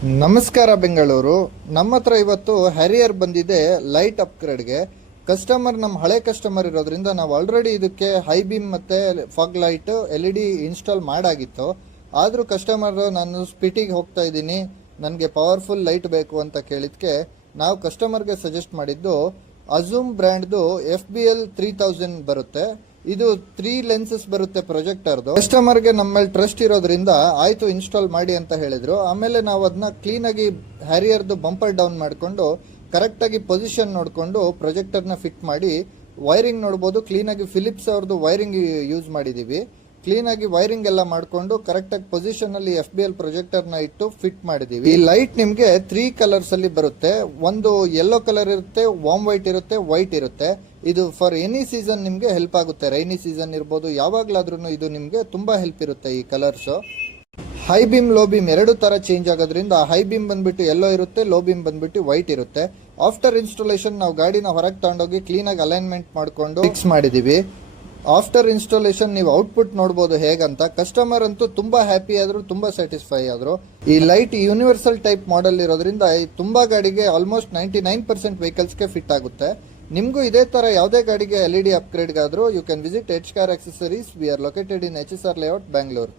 ನಮಸ್ಕಾರ ಬೆಂಗಳೂರು. ನಮ್ಮ ಹತ್ರ ಇವತ್ತು ಹ್ಯಾರಿಯರ್ ಬಂದಿದೆ ಲೈಟ್ ಅಪ್ಗ್ರೇಡ್ಗೆ. ಕಸ್ಟಮರ್ ನಮ್ಮ ಹಳೆ ಕಸ್ಟಮರ್ ಇರೋದ್ರಿಂದ ನಾವು ಆಲ್ರೆಡಿ ಇದಕ್ಕೆ ಹೈ ಬೀಮ್ ಮತ್ತೆ ಫಾಗ್ ಲೈಟ್ LED ಇನ್ಸ್ಟಾಲ್ ಮಾಡಾಗಿತ್ತು. ಆದರೂ ಕಸ್ಟಮರ್ ನಾನು ಸ್ಪಿಟಿಗೆ ಹೋಗ್ತಾ ಇದ್ದೀನಿ, ನನಗೆ ಪವರ್ಫುಲ್ ಲೈಟ್ ಬೇಕು ಅಂತ ಕೇಳಿದ್ಕೆ ನಾವು ಕಸ್ಟಮರ್ಗೆ ಸಜೆಸ್ಟ್ ಮಾಡಿದ್ದು ಅಜೂಮ್ ಬ್ರ್ಯಾಂಡ್ದು FBL 3000 ಬರುತ್ತೆ. ಇದು 3 ಲೆನ್ಸಸ್ ಬರುತ್ತೆ ಪ್ರೊಜೆಕ್ಟರ್ದು. ಕಸ್ಟಮರ್ಗೆ ನಮ್ಮ ಮೇಲೆ ಟ್ರಸ್ಟ್ ಇರೋದ್ರಿಂದ ಆಯ್ತು ಇನ್ಸ್ಟಾಲ್ ಮಾಡಿ ಅಂತ ಹೇಳಿದ್ರು. ಆಮೇಲೆ ನಾವು ಅದನ್ನ ಕ್ಲೀನಾಗಿ ಹ್ಯಾರಿಯರ್ದು ಬಂಪರ್ ಡೌನ್ ಮಾಡಿಕೊಂಡು ಕರೆಕ್ಟಾಗಿ ಪೊಸಿಷನ್ ನೋಡಿಕೊಂಡು ಪ್ರೊಜೆಕ್ಟರ್ನ ಫಿಟ್ ಮಾಡಿ ವೈರಿಂಗ್ ನೋಡ್ಬೋದು. ಕ್ಲೀನಾಗಿ ಫಿಲಿಪ್ಸ್ ಅವ್ರದ್ದು ವೈರಿಂಗ್ ಯೂಸ್ ಮಾಡಿದ್ದೀವಿ. ಕ್ಲೀನಾಗಿ ವೈರಿಂಗ್ ಎಲ್ಲ ಮಾಡಿಕೊಂಡು ಕರೆಕ್ಟಾಗಿ ಪೊಸಿಷನ್ ಅಲ್ಲಿ FBL ಪ್ರೊಜೆಕ್ಟರ್ನ ಇಟ್ಟು ಫಿಟ್ ಮಾಡಿದೀವಿ. ಈ ಲೈಟ್ ನಿಮಗೆ 3 ಕಲರ್ಸ್ ಅಲ್ಲಿ ಬರುತ್ತೆ. ಒಂದು ಯೆಲ್ಲೋ ಕಲರ್ ಇರುತ್ತೆ, ವಾಮ್ ವೈಟ್ ಇರುತ್ತೆ, ವೈಟ್ ಇರುತ್ತೆ. ಇದು ಫಾರ್ ಎನಿ ಸೀಸನ್ ನಿಮಗೆ ಹೆಲ್ಪ್ ಆಗುತ್ತೆ. ರೈನಿ ಸೀಸನ್ ಇರ್ಬೋದು, ಯಾವಾಗ್ಲಾದ್ರೂ ಇದು ನಿಮಗೆ ತುಂಬಾ ಹೆಲ್ಪ್ ಇರುತ್ತೆ ಈ colours. High beam low beam ಎರಡು ತರ ಚೇಂಜ್ ಆಗೋದ್ರಿಂದ ಹೈ ಬೀಮ್ ಬಂದ್ಬಿಟ್ಟು ಯೆಲ್ಲೋ ಇರುತ್ತೆ, ಲೋ ಬೀಮ್ ಬಂದ್ಬಿಟ್ಟು ವೈಟ್ ಇರುತ್ತೆ. ಆಫ್ಟರ್ ಇನ್ಸ್ಟಾಲೇಷನ್ ನಾವು ಗಾಡಿನ ಹೊರಗೆ ತಗೊಂಡೋಗಿ ಕ್ಲೀನಾಗಿ ಅಲೈನ್ಮೆಂಟ್ ಮಾಡ್ಕೊಂಡು ಫಿಕ್ಸ್ ಮಾಡಿದೀವಿ. ಆಫ್ಟರ್ ಇನ್ಸ್ಟಾಲೇಷನ್ ನೀವು ಔಟ್ಪುಟ್ ನೋಡಬಹುದು ಹೇಗಂತ. ಕಸ್ಟಮರ್ ಅಂತೂ ತುಂಬಾ ಹ್ಯಾಪಿ ಆದ್ರು, ತುಂಬಾ ಸ್ಯಾಟಿಸ್ಫೈ ಆದ್ರು. ಈ ಲೈಟ್ ಯೂನಿವರ್ಸಲ್ ಟೈಪ್ ಮಾಡೆಲ್ ಇರೋದ್ರಿಂದ ತುಂಬಾ ಗಾಡಿಗೆ ಆಲ್ಮೋಸ್ಟ್ 99% ವೆಹಿಕಲ್ಸ್ಗೆ ಫಿಟ್ ಆಗುತ್ತೆ. ನಿಮಗೂ ಇದೇ ತರ ಯಾವುದೇ ಗಾಡಿಗೆ LED ಅಪ್ಗ್ರೇಡ್ ಆದ್ರೂ you can visit H car accessories. We are located in HSR layout, Bangalore.